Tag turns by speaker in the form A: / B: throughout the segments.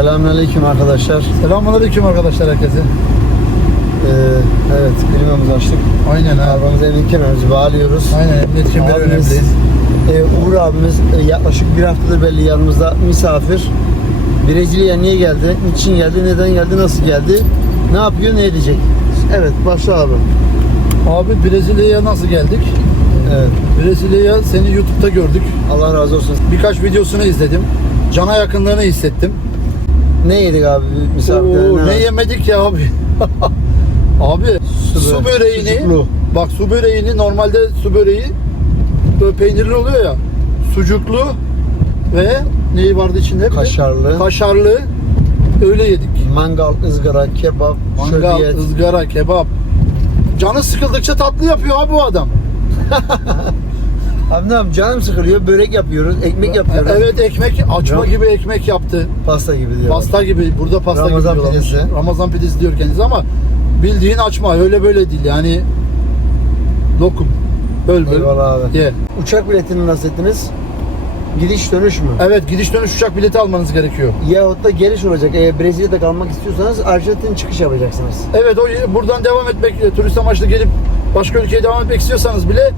A: Selamünaleyküm arkadaşlar.
B: Selamünaleyküm arkadaşlar herkese.
A: Ee, evet, klimamızı açtık.
B: Aynen abi.
A: Arabamıza emniyet kemerimizi bağlıyoruz.
B: Aynen emniyet kemeri
A: Abimiz,
B: önemli.
A: e, Uğur abimiz e, yaklaşık bir haftadır belli yanımızda misafir. Brezilya niye geldi? Niçin geldi? Neden geldi? Nasıl geldi? Ne yapıyor? Ne edecek? Evet, başla abi.
B: Abi Brezilya'ya nasıl geldik?
A: Evet,
B: Brezilya'ya seni YouTube'da gördük.
A: Allah razı olsun.
B: Birkaç videosunu izledim. Cana yakınlığını hissettim.
A: Ne yedik abi
B: Oo,
A: misafirlerine?
B: ne yemedik ya abi? abi
A: Su
B: su,
A: bö-
B: böreğini
A: sucuklu.
B: bak su böreğini normalde su böreği böyle peynirli oluyor ya. Sucuklu ve neyi vardı içinde?
A: Kaşarlı.
B: Kaşarlı. Öyle yedik.
A: Mangal, ızgara, kebap,
B: Mangal,
A: şöbiyet.
B: ızgara, kebap. Canı sıkıldıkça tatlı yapıyor abi bu adam.
A: Yapayım? Canım sıkılıyor. Börek yapıyoruz, ekmek yapıyoruz.
B: Evet ekmek, açma gibi ekmek yaptı.
A: Pasta gibi diyor.
B: Pasta gibi, burada pasta
A: Ramazan
B: gibi
A: pidesi.
B: Ramazan pidesi diyor kendisi ama bildiğin açma, öyle böyle değil yani. Lokum. Böl böl.
A: Eyvallah abi.
B: Ye.
A: Uçak biletini nasıl ettiniz? Gidiş dönüş mü?
B: Evet gidiş dönüş uçak bileti almanız gerekiyor.
A: Yahut da geliş olacak. Eğer Brezilya'da kalmak istiyorsanız Arjantin çıkış yapacaksınız.
B: Evet o buradan devam etmek, e, turist amaçlı gelip başka ülkeye devam etmek istiyorsanız bile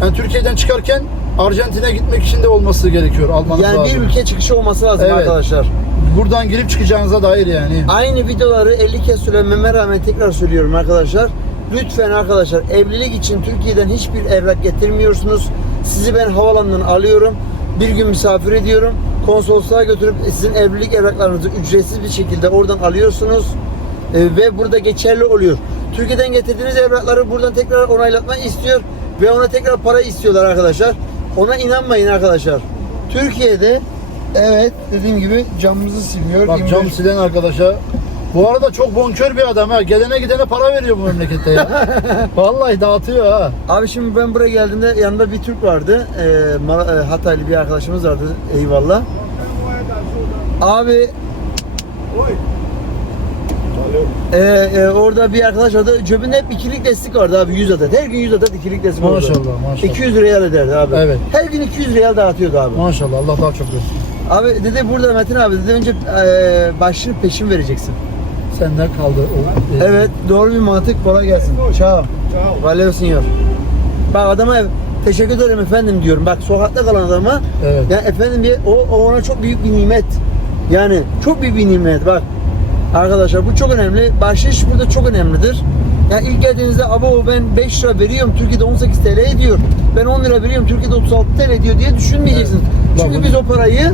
B: yani Türkiye'den çıkarken Arjantin'e gitmek için de olması gerekiyor. Almanız
A: Yani
B: lazım.
A: bir ülke çıkışı olması lazım
B: Evet.
A: arkadaşlar.
B: Buradan girip çıkacağınıza dair yani.
A: Aynı videoları 50 kez söylememe rağmen tekrar söylüyorum arkadaşlar. Lütfen arkadaşlar evlilik için Türkiye'den hiçbir evrak getirmiyorsunuz. Sizi ben havalandan alıyorum. Bir gün misafir ediyorum. Konsolosluğa götürüp sizin evlilik evraklarınızı ücretsiz bir şekilde oradan alıyorsunuz. Ee, ve burada geçerli oluyor. Türkiye'den getirdiğiniz evrakları buradan tekrar onaylatma istiyor ve ona tekrar para istiyorlar arkadaşlar. Ona inanmayın arkadaşlar. Türkiye'de evet dediğim gibi camımızı silmiyor.
B: Bak
A: 25
B: cam silen arkadaşa. Bu arada çok bonkör bir adam ha. Gelene gidene para veriyor bu memlekette ya. Vallahi dağıtıyor ha.
A: Abi şimdi ben buraya geldiğimde yanımda bir Türk vardı. Ee, Mara- e, Hataylı bir arkadaşımız vardı. Eyvallah. Abi e, e, orada bir arkadaş vardı. Cebinde hep ikilik destek vardı abi 100 adet. Her gün 100 adet ikilik destek vardı.
B: Maşallah, maşallah.
A: 200 riyal ederdi abi.
B: Evet.
A: Her gün 200 riyal dağıtıyordu abi.
B: Maşallah Allah daha çok versin.
A: Abi dedi burada Metin abi dedi önce e, başını peşin vereceksin.
B: Senden kaldı. O, e,
A: Evet doğru bir mantık kolay gelsin. Ciao. Valeu senyor. Bak adama teşekkür ederim efendim diyorum. Bak sokakta kalan adama
B: Evet.
A: yani efendim diye o, o ona çok büyük bir nimet. Yani çok büyük bir nimet bak. Arkadaşlar bu çok önemli. Bahşiş burada çok önemlidir. Yani ilk geldiğinizde abo ben 5 lira veriyorum Türkiye'de 18 TL ediyor. Ben 10 lira veriyorum Türkiye'de 36 TL ediyor diye düşünmeyeceksiniz.
B: Evet.
A: Çünkü biz o parayı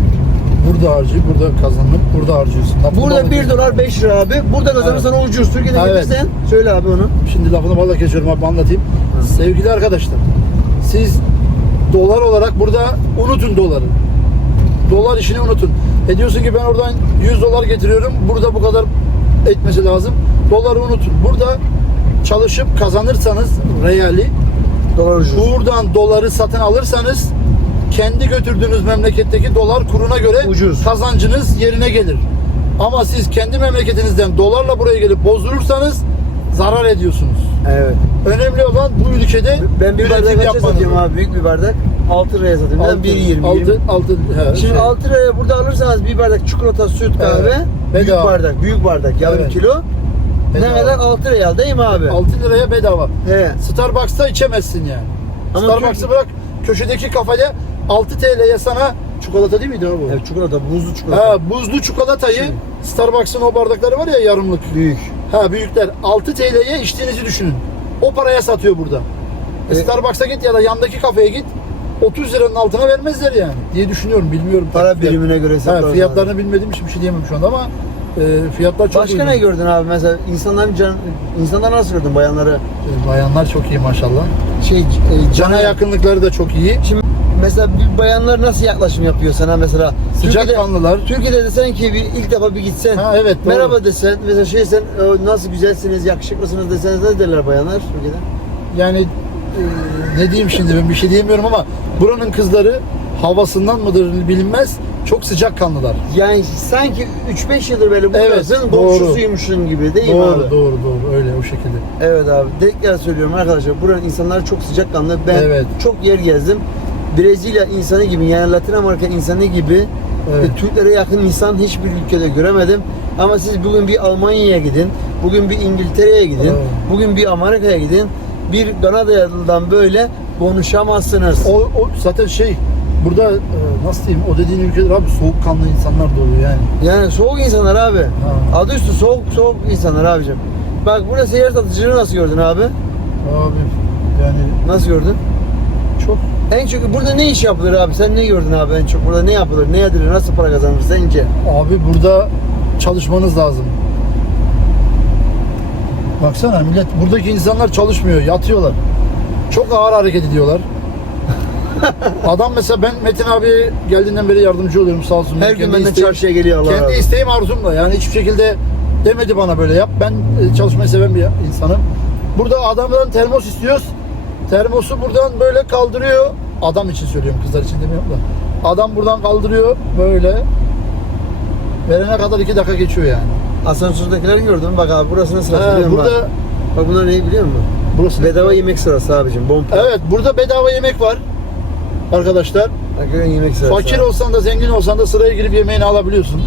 B: Burada harcayıp burada kazanıp burada harcıyorsun. Lafını
A: burada
B: balla
A: 1
B: kes-
A: dolar 5 lira abi. Burada kazanırsan o ucuz. Türkiye'de
B: Evet.
A: gelirsen söyle abi onu.
B: Şimdi lafını balla kesiyorum abi anlatayım. Sevgili arkadaşlar. Siz dolar olarak burada unutun doları. Dolar işini unutun. E diyorsun ki ben oradan 100 dolar getiriyorum. Burada bu kadar etmesi lazım. Doları unutun. Burada çalışıp kazanırsanız reali
A: Dolar ucuz.
B: buradan doları satın alırsanız kendi götürdüğünüz memleketteki dolar kuruna göre
A: Ucuz.
B: kazancınız yerine gelir. Ama siz kendi memleketinizden dolarla buraya gelip bozdurursanız zarar ediyorsunuz.
A: Evet.
B: Önemli olan bu ülkede
A: Ben bir
B: üretim
A: bardak kaça
B: yapmanız.
A: satıyorum abi? Büyük bir bardak. 6 liraya satıyorum. Ben 1.20.
B: 6
A: 20.
B: 6 he,
A: Şimdi
B: şey.
A: 6 liraya burada alırsanız bir bardak çikolata, süt, kahve,
B: Evet.
A: büyük
B: Bedava.
A: bardak, büyük bardak, yarım
B: Evet.
A: kilo. Ne
B: Bedava.
A: kadar? 6 liraya değil mi abi?
B: 6 liraya bedava.
A: He.
B: Starbucks'ta içemezsin yani.
A: Ama
B: Starbucks'ı
A: Türk-
B: bırak köşedeki kafede 6 TL'ye sana çikolata değil miydi abi bu?
A: Evet çikolata, buzlu çikolata.
B: Ha, buzlu çikolatayı Starbucks'ın o bardakları var ya yarımlık.
A: Büyük.
B: Ha büyükler 6 TL'ye içtiğinizi düşünün. O paraya satıyor burada. E,
A: E-
B: Starbucks'a git ya da yandaki kafeye git. 30 liranın altına vermezler yani diye düşünüyorum bilmiyorum.
A: Para
B: tabii.
A: birimine göre
B: Ha, fiyatlarını
A: abi.
B: bilmediğim için bir şey diyemem şu anda ama e, fiyatlar çok
A: Başka
B: uygun.
A: ne gördün abi mesela insanların can, insanlar nasıl gördün bayanları?
B: E, Bayanlar çok iyi maşallah.
A: Şey, e,
B: Cana
A: cana
B: yakınlıkları da çok iyi.
A: Şimdi mesela bir bayanlar nasıl yaklaşım yapıyor sana mesela? Türkiye'de-
B: Sıcakkanlılar.
A: Türkiye'de desen ki bir ilk defa bir gitsen.
B: Ha, evet, doğru.
A: Merhaba desen mesela şey sen "O, nasıl güzelsiniz, yakışıklısınız deseniz ne derler bayanlar Türkiye'de?
B: Yani ne diyeyim şimdi ben bir şey diyemiyorum ama buranın kızları havasından mıdır bilinmez çok sıcakkanlılar.
A: Yani sanki 3-5 yıldır böyle buradasın,
B: Evet,
A: komşusuymuşsun gibi değil mi
B: doğru,
A: abi?
B: doğru doğru öyle o şekilde.
A: Evet abi. Tekrar söylüyorum arkadaşlar. Buranın insanları çok sıcakkanlı. Ben
B: Evet.
A: çok yer gezdim. Brezilya insanı gibi yani Latin Amerika insanı gibi
B: Evet.
A: E, Türklere yakın insan hiçbir ülkede göremedim. Ama siz bugün bir Almanya'ya gidin, bugün bir İngiltere'ye gidin,
B: Evet.
A: bugün bir Amerika'ya gidin. Bir Kanada'dan böyle konuşamazsınız.
B: O, o zaten şey burada e, nasıl diyeyim o dediğin ülkeler abi soğukkanlı insanlar dolu yani.
A: Yani soğuk insanlar abi.
B: Ha.
A: Adı üstü soğuk soğuk insanlar abicim. Bak burada seyyar satıcılığı nasıl gördün abi?
B: Abi yani
A: Nasıl gördün?
B: çok
A: En çok burada ne iş yapılır abi? Sen ne gördün abi en çok? Burada ne yapılır? Ne edilir? Nasıl para kazanır sence?
B: abi burada çalışmanız lazım. Baksana millet buradaki insanlar çalışmıyor, yatıyorlar. Çok ağır hareket ediyorlar. Adam mesela ben Metin abi geldiğinden beri yardımcı oluyorum sağ olsun.
A: Her
B: Kendi
A: gün benden
B: isteğim-
A: çarşıya geliyor Allah razı
B: Kendi
A: olsun.
B: isteğim arzum da yani hiçbir şekilde demedi bana böyle yap. Ben e, çalışmayı seven bir insanım. Burada adamdan termos istiyoruz. Termosu buradan böyle kaldırıyor. Adam için söylüyorum kızlar için demiyorum da. Adam buradan kaldırıyor böyle. Verene kadar iki dakika geçiyor yani.
A: Asansördekileri gördün mü? Bak abi burası nasıl
B: He,
A: biliyor musun?
B: burada
A: Bak, bak bunlar ne biliyor musun?
B: burası
A: Bedava yemek sırası abicim. Bomba.
B: Evet burada bedava yemek var. Arkadaşlar
A: görün yemek sırası.
B: fakir
A: abi.
B: olsan da zengin olsan da sıraya girip yemeğini alabiliyorsun.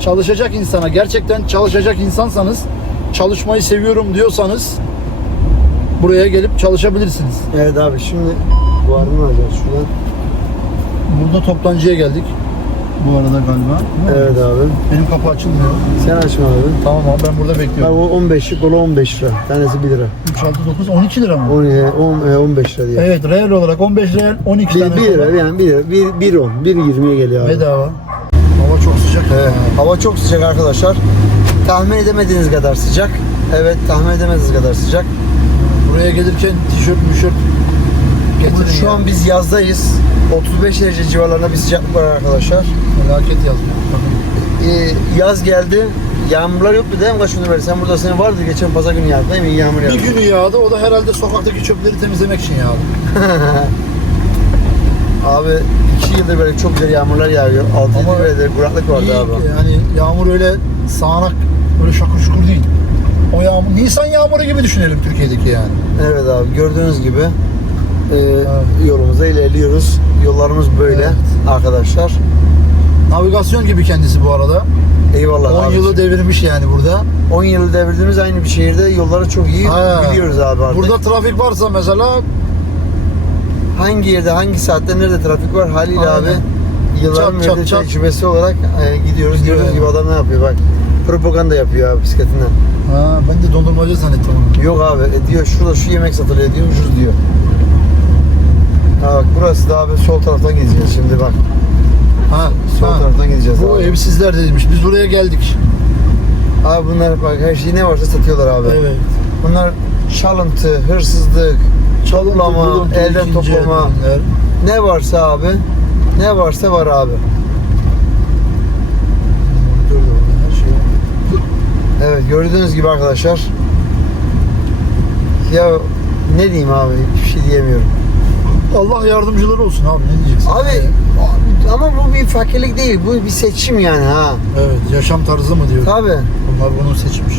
B: Çalışacak insana gerçekten çalışacak insansanız çalışmayı seviyorum diyorsanız buraya gelip çalışabilirsiniz.
A: Evet abi şimdi bu arını alacağız şuradan.
B: Burada toptancıya geldik. Bu arada galiba.
A: Evet abi.
B: Benim kapı açılmıyor.
A: Sen açma abi.
B: Tamam abi ben burada bekliyorum.
A: o 15'lik kola 15 lira. Tanesi 1 lira.
B: 3, 6, 9, 12 lira mı?
A: 10, e, 10, e, 15 lira diye.
B: Evet reel olarak 15 reel 12
A: 1,
B: tane.
A: lira
B: kola.
A: yani 1 lira. 1, 1 10. 1 20'ye geliyor abi.
B: Bedava. Hava çok sıcak.
A: Evet. Hava çok sıcak arkadaşlar. Tahmin edemediğiniz kadar sıcak. Evet tahmin edemediğiniz kadar sıcak.
B: Buraya gelirken tişört, müşört getirin.
A: Şu an biz yazdayız. 35 derece civarlarında bir sıcaklık var arkadaşlar.
B: Felaket. Bakın.
A: Ee, yaz geldi. Yağmurlar yoktu değil mi kaç gündür beri? Sen burada senin vardı geçen pazar günü yağdı değil mi? İyi Yağmur yağdı.
B: Bir günü yağdı. O da herhalde sokaktaki çöpleri temizlemek için yağdı.
A: Abi iki yıldır böyle çok güzel yağmurlar yağıyor. 6
B: Ama
A: yıldır böyle kuraklık vardı
B: İyi,
A: abi.
B: Yani yağmur öyle sağanak, böyle şakır şukur değil. O yağmur, Nisan yağmuru gibi düşünelim Türkiye'deki yani.
A: Evet abi gördüğünüz gibi e, yolumuza ilerliyoruz. Yollarımız böyle
B: Evet.
A: arkadaşlar.
B: Navigasyon gibi kendisi bu arada.
A: Eyvallah
B: 10
A: abi.
B: yılı devirmiş yani burada.
A: 10 yılı devirdiğimiz aynı bir şehirde yolları çok iyi
B: Ha.
A: biliyoruz abi artık.
B: Burada trafik varsa mesela
A: hangi yerde hangi saatte nerede trafik var haliyle
B: Aynen.
A: abi yılların
B: Çat, çat, çat.
A: tecrübesi olarak e, gidiyoruz.
B: Gidiyor
A: Gördüğünüz gibi adam ne yapıyor bak. Propaganda yapıyor abi bisikletinden.
B: ha, ben de dondurmacı zannettim onu.
A: Yok abi e, diyor şurada şu yemek satılıyor diyor ucuz diyor. Ha bak burası da abi sol taraftan gideceğiz şimdi bak.
B: Ha,
A: Sol
B: ha.
A: taraftan gideceğiz
B: Bu
A: abi.
B: evsizler demiş. Biz buraya geldik.
A: Abi bunlar bak her şeyi ne varsa satıyorlar abi.
B: Evet.
A: Bunlar çalıntı, hırsızlık,
B: Buluntu,
A: elden
B: ikinci
A: toplama. Ne varsa abi, ne varsa var abi.
B: Her şey.
A: Evet gördüğünüz gibi arkadaşlar. Ya ne diyeyim abi hiçbir şey diyemiyorum.
B: Allah yardımcıları olsun abi ne diyeceksin?
A: Abi ama bu bir fakirlik değil bu bir seçim yani ha.
B: Evet yaşam tarzı mı diyor.
A: Tabi
B: Bunlar bunu seçmiş.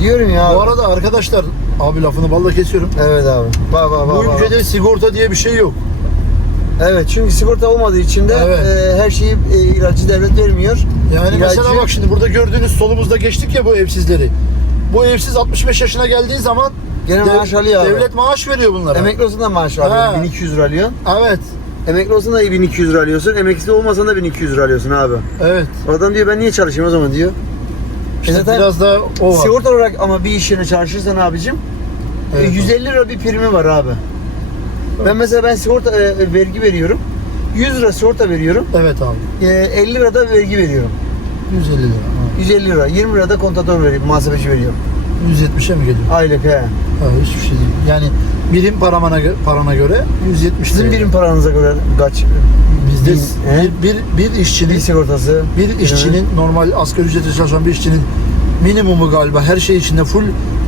A: diyorum ya.
B: Bu arada arkadaşlar abi lafını balla kesiyorum.
A: Evet abi. Bak bak bak.
B: Bu
A: bak.
B: ülkede sigorta diye bir şey yok.
A: Evet çünkü sigorta olmadığı için de
B: Evet.
A: e, her şeyi e, ilacı devlet vermiyor.
B: Yani
A: İlacı-
B: mesela bak şimdi burada gördüğünüz solumuzda geçtik ya bu evsizleri. Bu evsiz 65 yaşına geldiği zaman
A: Gene
B: dev-
A: maaş alıyor abi.
B: devlet maaş veriyor bunlara.
A: Emekli olsan da maaş
B: Ha.
A: alıyorsun. 1200 lira alıyorsun.
B: Evet.
A: Emekli olsan da 1200 lira alıyorsun. Emeklisi olmasan da 1200 lira alıyorsun abi.
B: Evet.
A: Adam diyor ben niye çalışayım o zaman diyor.
B: İşte
A: zaten
B: biraz da o var.
A: Sigorta olarak ama bir iş yerine çalışırsan abicim e,
B: Evet.
A: 150 lira bir primi var abi. Ben mesela ben sigorta e, e, vergi veriyorum. 100 lira sigorta veriyorum.
B: Evet abi.
A: E, 50 lira da vergi veriyorum.
B: 150 lira. Ha.
A: 150 lira. 20 lira da kontratör veriyorum. Muhasebeci veriyorum.
B: 170'e mi geliyor?
A: Aylık he.
B: Ha, hiçbir şey değil. Yani birim paramana parana göre 170
A: Sizin birim paranıza göre kaç?
B: Bizde
A: Bin- he?
B: bir, bir, bir işçinin
A: Bir sigortası.
B: bir işçinin normal asgari ücretle çalışan bir işçinin minimumu galiba her şey içinde full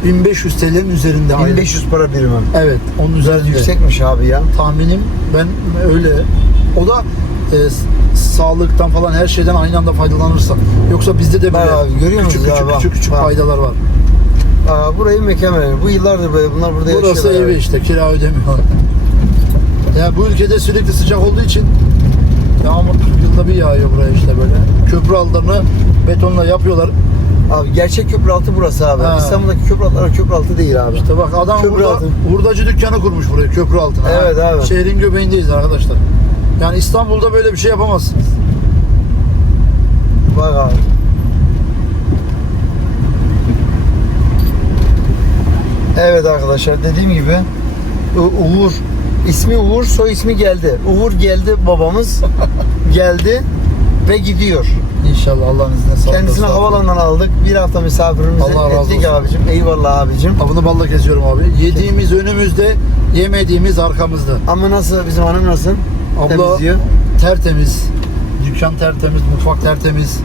B: 1500 TL'nin üzerinde aylık.
A: 1500 para birimi.
B: Evet, onun üzerinde.
A: Yüksekmiş abi ya.
B: Tahminim ben öyle. O da e, sağlıktan falan her şeyden aynı anda faydalanırsa. Yoksa bizde de böyle
A: abi, görüyor
B: küçük küçük küçük küçük
A: Bak.
B: faydalar var.
A: Aa, burayı mükemmel. Bu yıllardır böyle bunlar burada
B: Burası
A: yaşıyorlar.
B: evi
A: abi.
B: işte kira ödemiyor. Ya bu ülkede sürekli sıcak olduğu için yağmur yılda bir yağıyor buraya işte böyle. Köprü altlarını betonla yapıyorlar.
A: Abi gerçek köprü altı burası abi.
B: Ha.
A: İstanbul'daki köprü altları köprü altı değil abi.
B: İşte bak adam
A: Köprü
B: burada
A: altı.
B: hurdacı dükkanı kurmuş buraya köprü altına.
A: Evet abi.
B: Şehrin göbeğindeyiz arkadaşlar. Yani İstanbul'da böyle bir şey yapamazsınız.
A: Bak abi. Evet arkadaşlar dediğim gibi Uğur ismi Uğur soy ismi geldi. Uğur geldi babamız geldi ve gidiyor.
B: İnşallah Allah'ın izniyle sağlıkla
A: Kendisini havaalanından aldık. Bir hafta misafirimizi
B: Allah razı
A: ettik
B: olsun.
A: abicim. Eyvallah abicim.
B: Bunu balla kesiyorum abi. Yediğimiz önümüzde, yemediğimiz arkamızda.
A: Ama nasıl bizim hanım nasıl?
B: Abla
A: Temizliyor.
B: tertemiz. Dükkan tertemiz, mutfak tertemiz.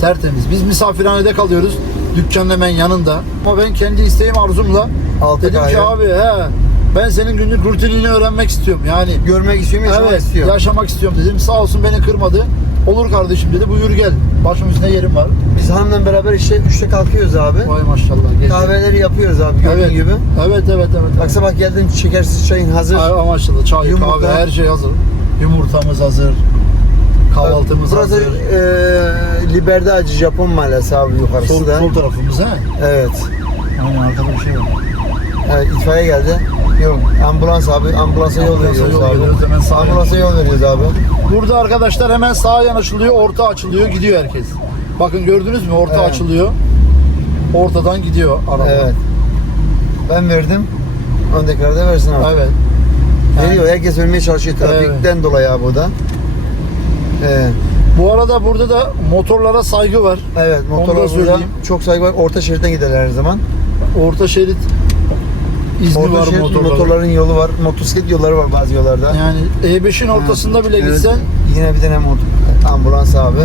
B: Tertemiz. Biz misafirhanede kalıyoruz. Dükkanın hemen yanında. Ama ben kendi isteğim arzumla
A: Altı
B: dedim ki abi he ben senin günlük rutinini öğrenmek istiyorum. Yani
A: Görmek istiyorum, yaşamak
B: evet,
A: istiyorum.
B: yaşamak istiyorum dedim. Sağ olsun beni kırmadı. Olur kardeşim dedi. Buyur gel. Başım üstünde yerim var.
A: Biz hanımla beraber işte 3'te kalkıyoruz abi.
B: Vay maşallah. Gece.
A: Kahveleri yapıyoruz abi gördüğün
B: evet.
A: gibi.
B: Evet evet evet.
A: Bak sabah geldin şekersiz çayın hazır.
B: Ay, maşallah çay,
A: Yumurta.
B: kahve her şey hazır. Yumurtamız hazır. Kahvaltımız
A: Burası
B: hazır.
A: e, Liberda Acı Japon mahallesi abi yukarısı
B: Sol,
A: da.
B: sol tarafımız ha.
A: Evet.
B: Aynen arkada bir şey var.
A: Evet. itfaiye geldi. Yok ambulans abi ambulansa yol
B: Ambulansa
A: veriyoruz
B: yol
A: abi.
B: veriyoruz, hemen sağa
A: ambulansa yol veriyoruz abi.
B: Burada arkadaşlar hemen sağa yanaşılıyor, orta açılıyor, gidiyor herkes. Bakın gördünüz mü? Orta
A: Evet.
B: açılıyor. Ortadan gidiyor araba.
A: Evet. Ben verdim. Öndekiler de versin abi.
B: Evet.
A: Veriyor. Herkes ölmeye çalışıyor trafikten dolayı abi o da. Evet.
B: Bu arada burada da motorlara saygı var.
A: Evet motorlar burada
B: söyleyeyim.
A: çok saygı var. Orta şeritten giderler her zaman.
B: Orta şerit izni
A: Orta
B: var
A: şerit
B: motorların.
A: motorların yolu var. Motosiklet yolları var bazı yollarda.
B: Yani E5'in ortasında bile
A: Evet.
B: gitsen
A: Yine bir tane motor, ambulans abi.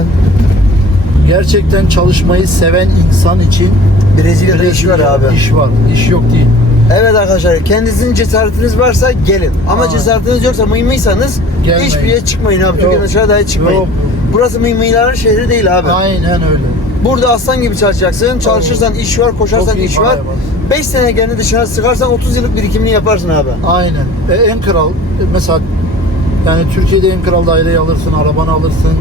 B: gerçekten çalışmayı seven insan için
A: Brezilya'da iş var abi.
B: İş var. İş yok değil.
A: Evet arkadaşlar kendinizin cesaretiniz varsa gelin. Ama
B: Aynen.
A: cesaretiniz yoksa mıymıysanız
B: Gelmeyin.
A: hiçbir yere çıkmayın abi. Türkiye'den dışarı dahi çıkmayın.
B: Yok.
A: Burası mıymıyların şehri değil abi.
B: Aynen öyle.
A: Burada aslan gibi çalışacaksın. Çalışırsan iş var, koşarsan
B: Çok iyi
A: iş
B: para
A: var.
B: Var.
A: 5 sene kendi dışarı sıkarsan 30 yıllık birikimini yaparsın abi.
B: Aynen. E, en kral e, mesela yani Türkiye'de en kral daireyi alırsın, arabanı alırsın.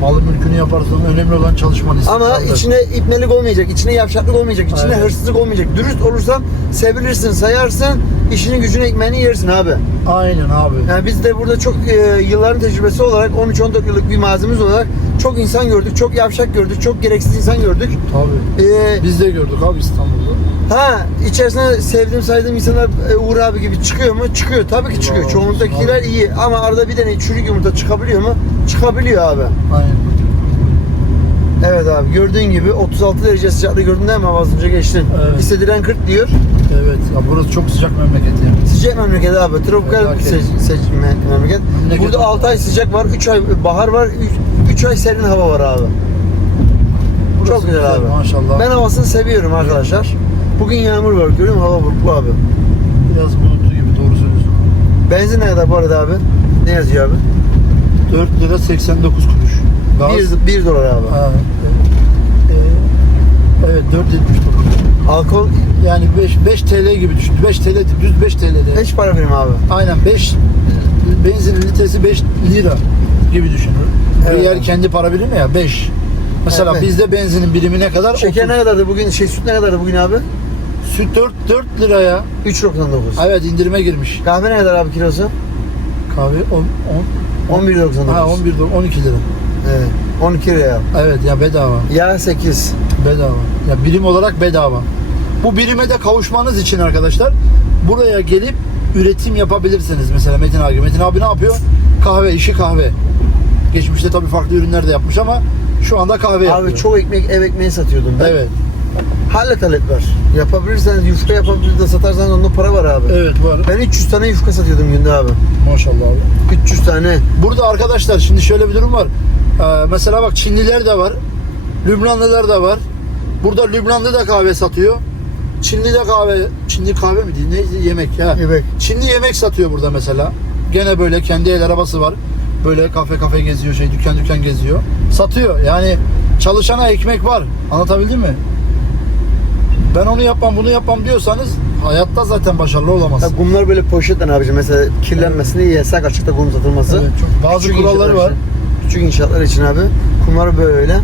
B: Malı mülkünü yaparsın. Önemli olan çalışman.
A: Ama içine ipnelik olmayacak, içine yavşaklık olmayacak, içine
B: Aynen.
A: hırsızlık olmayacak. Dürüst olursan sevilirsin, sayarsın, işini gücünü ekmeğini yersin abi.
B: Aynen abi.
A: Yani biz de burada çok e, yılların tecrübesi olarak 13-14 yıllık bir mazimiz olarak çok insan gördük, çok yavşak gördük, çok gereksiz insan gördük.
B: Tabii.
A: E,
B: Biz de gördük abi İstanbul'da.
A: ha içerisine sevdiğim saydığım insanlar e, Uğur abi gibi çıkıyor mu? Çıkıyor. Tabii ki çıkıyor.
B: Bravo.
A: Çoğunluktakiler iyi ama arada bir tane çürük yumurta çıkabiliyor mu? Çıkabiliyor abi.
B: Aynen.
A: Evet abi gördüğün gibi 36 derece sıcaklığı gördün değil mi? Az önce geçtin.
B: Evet.
A: Hissedilen 40 diyor.
B: Evet. Ya burası çok sıcak memleket yani.
A: Sıcak memleket abi. Tropikal
B: Felaket.
A: se- se- me- memleket.
B: Memleket.
A: Burada 6 ay sıcak var, 3 ay bahar var, 3 ay serin hava var abi.
B: Burası
A: Çok güzel, abi.
B: Maşallah.
A: Ben havasını seviyorum arkadaşlar. Bugün yağmur var görüyor musun? Hava bulutlu abi.
B: biraz bulutlu gibi doğru söylüyorsun.
A: Benzin ne kadar bu arada abi? Ne yazıyor abi?
B: 4 lira 89 kuruş. Gaz.
A: 1, 1 dolar abi.
B: Ha, e, e, evet 4.70 kuruş.
A: Alkol
B: Yani 5 5 TL gibi düşün. 5 TL düz 5 TL'de.
A: hiç para birim abi.
B: Aynen 5 benzinin litresi 5 lira gibi düşünün.
A: Evet.
B: Eğer kendi para birimi ya 5. Mesela
A: Evet.
B: bizde benzinin birimi ne kadar?
A: Şeker
B: 30.
A: ne kadardı bugün? Şey süt ne kadardı bugün abi?
B: Süt 4 4 liraya.
A: 3.99.
B: Evet indirime girmiş.
A: Kahve ne kadar abi kilosu?
B: Kahve 10 10
A: 11.99.
B: ha 11 do- 12 lira.
A: Evet. 12 liraya.
B: Evet ya bedava.
A: Yağ 8.
B: Bedava. Ya birim olarak bedava. Bu birime de kavuşmanız için arkadaşlar buraya gelip üretim yapabilirsiniz. Mesela Metin abi. Metin abi ne yapıyor? Kahve, işi kahve. Geçmişte tabii farklı ürünler de yapmış ama şu anda kahve yapıyor.
A: Abi çok ekmek ev ekmeği satıyordum ben.
B: Evet.
A: Halle talep var. Yapabilirseniz yufka yapabilir de satarsanız onda para var abi.
B: Evet var.
A: Ben 300 tane yufka satıyordum günde abi.
B: Maşallah abi.
A: 300 tane.
B: Burada arkadaşlar şimdi şöyle bir durum var. Ee, mesela bak Çinliler de var. Lübnanlılar da var. Burada Lübnanlı da kahve satıyor. Çinli de kahve, Çinli kahve mi değil? Ne yemek ya?
A: Yemek.
B: Çinli yemek satıyor burada mesela. Gene böyle kendi el arabası var. Böyle kafe kafe geziyor, şey dükkan dükkan geziyor. Satıyor. Yani çalışana ekmek var. Anlatabildim mi? Ben onu yapmam bunu yapmam diyorsanız hayatta zaten başarılı
A: Ya
B: olamazsın.
A: kumlar böyle poşetle abicim mesela kirlenmesin diye yasak açıkta kum satılması.
B: Evet, çok- bazı
A: Küçük
B: kuralları var.
A: için- Küçük inşaatlar için abi kumları böyle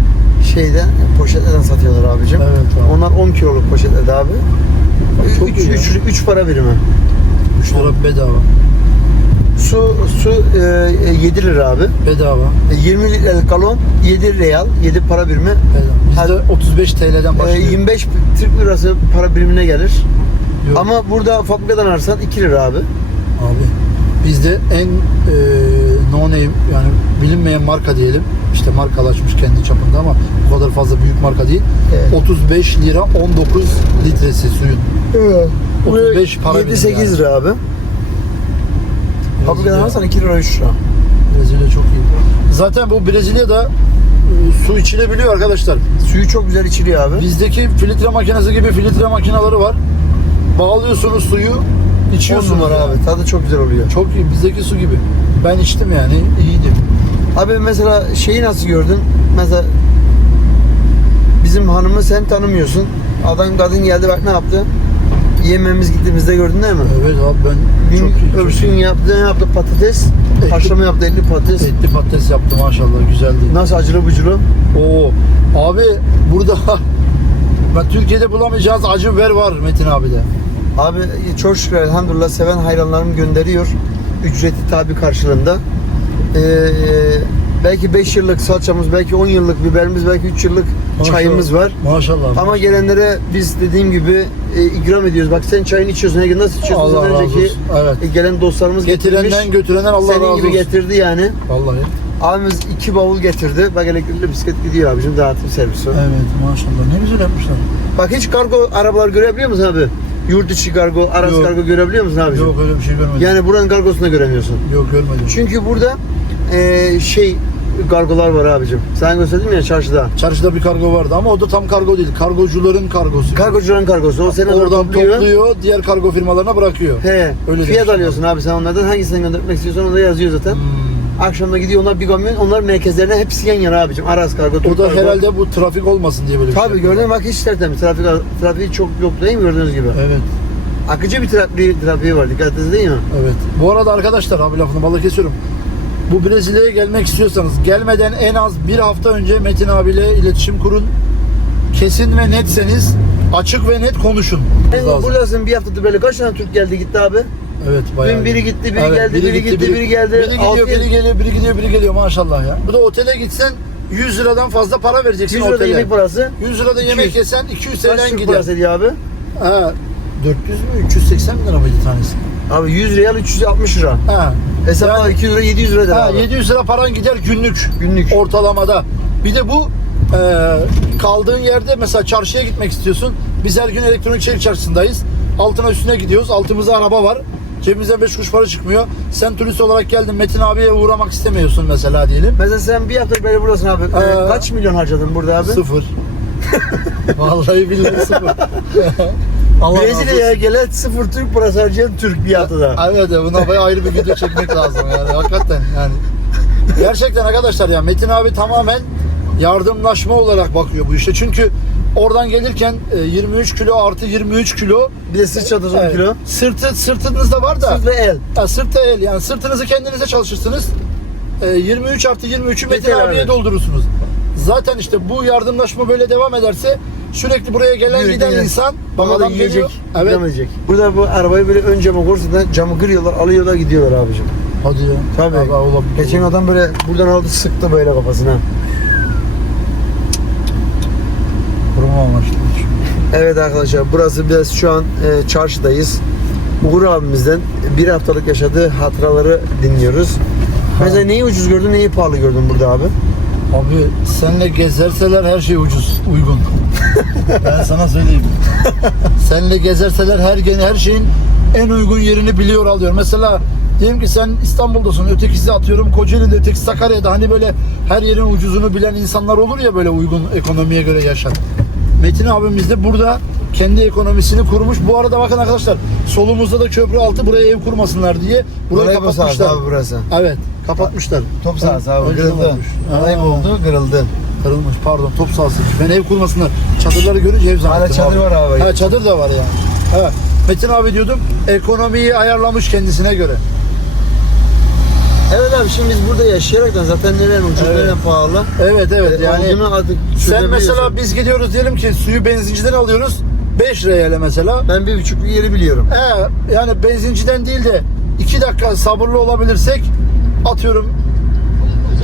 A: şeyde poşetlerden satıyorlar abicim.
B: Evet abi.
A: Onlar 10 kiloluk poşetlerde abi.
B: çok
A: 3
B: iyi ya.
A: 3 3 para birimi.
B: 3 lira bedava.
A: Su su e, 7 lira abi.
B: Bedava.
A: E, 20 litrelik galon 7 real, 7 para birimi.
B: bedava. Bizde
A: Her-
B: 35 TL'den
A: E,
B: başlıyor.
A: 25 Türk lirası para birimine gelir.
B: Yok.
A: Ama burada fabrikadan ararsan 2 lira abi.
B: Abi bizde en e, no name yani bilinmeyen marka diyelim. İşte markalaşmış kendi çapında ama bu kadar fazla büyük marka değil.
A: Evet.
B: 35 lira 19 litresi suyun. 35 para
A: 7
B: birimi
A: 8
B: yani.
A: lira abi. Fabrikadan alırsan 2 lira 3 lira.
B: Brezilya çok iyi. Zaten bu Brezilya'da e, su içilebiliyor arkadaşlar.
A: Suyu çok güzel içiliyor abi.
B: Bizdeki filtre makinesi gibi filtre makineleri var. Bağlıyorsunuz suyu,
A: 10
B: içiyorsunuz.
A: numara
B: yani.
A: abi. Tadı çok güzel oluyor.
B: Çok iyi. Bizdeki su gibi. Ben içtim yani. iyiydi.
A: Abi mesela şeyi nasıl gördün? Mesela bizim hanımı sen tanımıyorsun. Adam kadın geldi bak ne yaptı? Yememiz gittiğimizde gördün değil mi?
B: Evet abi ben çok iyi.
A: Gün
B: çok
A: öbürsü gün
B: iyi.
A: yaptı ne yaptı? Patates.
B: Etli-
A: Haşlama yaptı etli patates.
B: Etli patates yaptı maşallah güzeldi.
A: Nasıl acılı buculu?
B: Oo abi burada ben Türkiye'de bulamayacağınız acı biber var Metin abi de.
A: Abi çok şükür elhamdülillah seven hayranlarım gönderiyor. Ücreti tabi karşılığında. Ee, belki 5 yıllık salçamız, belki 10 yıllık biberimiz, belki 3 yıllık
B: Maşallah.
A: çayımız var.
B: Maşallah.
A: Ama gelenlere biz dediğim gibi e, ikram ediyoruz. Bak sen çayını içiyorsun. Gün nasıl içiyorsun?
B: Allah razı
A: önceki
B: olsun. Evet.
A: e, gelen dostlarımız
B: Getirenden
A: getirmiş.
B: götürenden Allah
A: Senin
B: razı
A: gibi
B: olsun.
A: getirdi yani.
B: Vallahi.
A: Abimiz iki bavul getirdi. Bak elektrikli bisiklet gidiyor abicim dağıtım servisi.
B: Evet maşallah ne güzel yapmışlar.
A: Bak hiç kargo arabalar görebiliyor musun abi? Yurt içi kargo, Aras
B: Yok.
A: kargo görebiliyor musun abicim?
B: Yok öyle bir şey görmedim.
A: Yani buranın kargosunu da göremiyorsun.
B: Yok görmedim.
A: Çünkü burada e, şey kargolar var abicim. Sen gösterdim ya çarşıda.
B: Çarşıda bir kargo vardı ama o da tam kargo değil. Kargocuların kargosu.
A: Kargocuların kargosu. O seni oradan topluyor.
B: topluyor, diğer kargo firmalarına bırakıyor.
A: He.
B: Öyle
A: fiyat alıyorsun abi sen onlardan. Hangisini göndermek istiyorsan onu da yazıyor zaten.
B: Hmm.
A: Akşamda gidiyor onlar bir kamyon. Onlar merkezlerine hepsi yan yana abicim. Aras kargo,
B: O
A: Türk
B: da
A: kargo.
B: herhalde bu trafik olmasın diye böyle bir
A: Tabii
B: şey.
A: gördün bak hiç tertemiz. Trafik, trafiği çok yok değil mi gördüğünüz gibi?
B: Evet.
A: Akıcı bir trafiği, trafiği var. Dikkat ediniz değil mi?
B: Evet. Bu arada arkadaşlar abi lafını balla kesiyorum. Bu Brezilya'ya gelmek istiyorsanız gelmeden en az bir hafta önce Metin abiyle iletişim kurun. Kesin ve netseniz açık ve net konuşun.
A: Sen
B: Lazım.
A: buradasın bir haftadır böyle kaç tane Türk geldi gitti abi?
B: Evet bayağı.
A: Dün biri gitti, biri geldi, biri gitti, biri geldi.
B: Biri gidiyor,
A: Altı-
B: biri geliyor, biri gidiyor, biri geliyor maşallah ya. Bu da otele gitsen 100 liradan fazla para vereceksin
A: 100 lirada
B: otele.
A: yemek parası.
B: 100 lirada yemek
A: 200.
B: yesen 200
A: Kaç
B: TL'den gider.
A: parası ediyor abi?
B: Ha, 400 mü 380 lira mıydı tanesi?
A: Abi 100 real 360 lira.
B: Ha.
A: Hesapla
B: Yani-
A: 200 lira 700 lira
B: Ha,
A: abi.
B: 700 lira paran gider günlük.
A: Günlük.
B: Ortalamada. Bir de bu e, kaldığın yerde mesela çarşıya gitmek istiyorsun. Biz her gün elektronik şehir çarşısındayız. Altına üstüne gidiyoruz. Altımızda araba var. Cebimizden 5 kuruş para çıkmıyor. Sen turist olarak geldin Metin abiye uğramak istemiyorsun mesela diyelim.
A: Mesela sen bir hafta böyle buradasın abi. Ee,
B: Ee,
A: kaç milyon harcadın burada abi?
B: Sıfır. Vallahi billahi sıfır. Allah
A: Brezilya'ya gelen sıfır Türk parası harcayan Türk bir haftada.
B: Evet buna bayağı ayrı bir video çekmek lazım yani hakikaten yani. Gerçekten arkadaşlar ya Metin abi tamamen yardımlaşma olarak bakıyor bu işe. Çünkü oradan gelirken e, 23 kilo artı 23 kilo
A: Bir de sırt çantası 10
B: Evet.
A: kilo.
B: Sırtı sırtınızda var da.
A: Sırt ve el.
B: Ha, sırtı el yani sırtınızı kendinize çalışırsınız. E, 23 artı 23'ü Metin
A: Yeter
B: abiye
A: abi.
B: doldurursunuz. Zaten işte bu yardımlaşma böyle devam ederse sürekli buraya gelen
A: Yürü,
B: giden
A: yürü.
B: insan
A: Bana da
B: babadan
A: yiyecek,
B: geliyor. Evet.
A: edecek. Burada bu arabayı böyle ön cama koysadan camı kırıyorlar, alıyorlar gidiyorlar abicim.
B: Hadi ya.
A: Tabii.
B: Abi, olabilir.
A: Geçen adam böyle buradan aldı sıktı böyle kafasına.
B: Kuruma amaçlı.
A: Evet arkadaşlar burası biraz şu an e, çarşıdayız. Uğur abimizden bir haftalık yaşadığı hatıraları dinliyoruz. Mesela neyi ucuz gördün, neyi pahalı gördün burada abi?
B: Abi senle gezerseler her şey ucuz, uygun. Ben sana söyleyeyim. senle gezerseler her gen her şeyin en uygun yerini biliyor alıyor. Mesela diyelim ki sen İstanbul'dasın, ötekisi atıyorum Kocaeli'de, ötekisi Sakarya'da. Hani böyle her yerin ucuzunu bilen insanlar olur ya böyle uygun ekonomiye göre yaşar. Metin abimiz de burada kendi ekonomisini kurmuş. Bu arada bakın arkadaşlar solumuzda da köprü altı buraya ev kurmasınlar diye burayı
A: sahası
B: kapatmışlar.
A: abi burası.
B: Evet, kapatmışlar.
A: Top sahası abi
B: Önceden
A: kırıldı.
B: olmuş. Aa.
A: oldu, kırıldı.
B: Kırılmış pardon top sahası. Ben ev kurmasınlar. Çadırları görünce ev zannettim
A: çadır var abi.
B: Ha çadır da var ya. Ha. Metin abi diyordum ekonomiyi ayarlamış kendisine göre.
A: Evet abi şimdi biz burada yaşayaraktan zaten neren ucuz
B: Evet.
A: neren pahalı.
B: Evet evet
A: e,
B: yani sen mesela biz gidiyoruz diyelim ki suyu benzinciden alıyoruz 5 liraya mesela.
A: Ben bir buçuk yeri biliyorum.
B: He, yani benzinciden değil de 2 dakika sabırlı olabilirsek atıyorum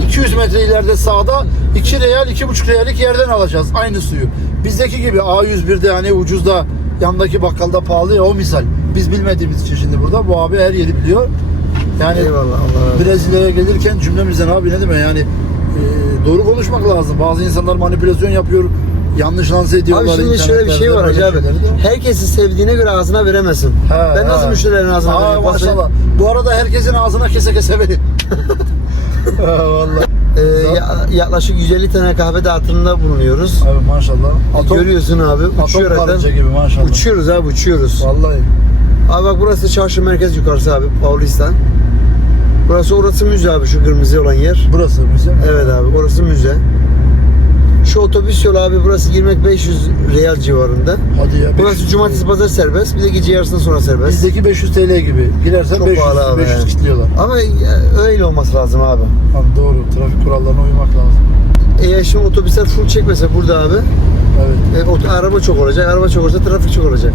B: 200 metre ileride sağda 2 real 2,5 reallik yerden alacağız aynı suyu. Bizdeki gibi A101'de hani ucuzda yandaki bakkalda pahalı ya o misal. Biz bilmediğimiz için şimdi burada bu abi her yeri biliyor. Yani
A: Eyvallah Allah.
B: Brezilya'ya gelirken cümlemizden abi ne demek yani e, doğru konuşmak lazım. Bazı insanlar manipülasyon yapıyor. Yanlış lanse ediyorlar.
A: Abi şimdi şöyle bir şey var Hacı abi. Herkesi sevdiğine göre ağzına veremezsin.
B: He,
A: ben nasıl
B: he.
A: müşterilerin ağzına vereyim?
B: maşallah. Bu arada herkesin ağzına kese kese verin. Vallahi.
A: Ee, ya- yaklaşık 150 tane kahve dağıtımında bulunuyoruz.
B: Abi maşallah. Atom,
A: Görüyorsun abi
B: atom
A: uçuyor
B: karınca gibi maşallah.
A: Uçuyoruz abi uçuyoruz.
B: Vallahi.
A: Abi bak burası çarşı merkez yukarısı abi Paulistan. Burası orası müze abi şu kırmızı olan yer.
B: Burası bizim.
A: Evet abi orası müze. Şu otobüs yolu abi burası girmek 500 real civarında.
B: Hadi ya.
A: Burası
B: 500
A: cumartesi pazar serbest. Bir de gece yarısından sonra serbest.
B: Bizdeki 500 TL gibi. Girersen
A: Çok
B: 500,
A: pahalı abi
B: 500
A: yani.
B: kilitliyorlar.
A: Ama ya, öyle olması lazım abi.
B: Abi doğru. Trafik kurallarına uymak lazım.
A: Eğer şimdi otobüsler full çekmese burada abi
B: Evet.
A: e, araba çok olacak. Araba çok olursa trafik çok olacak.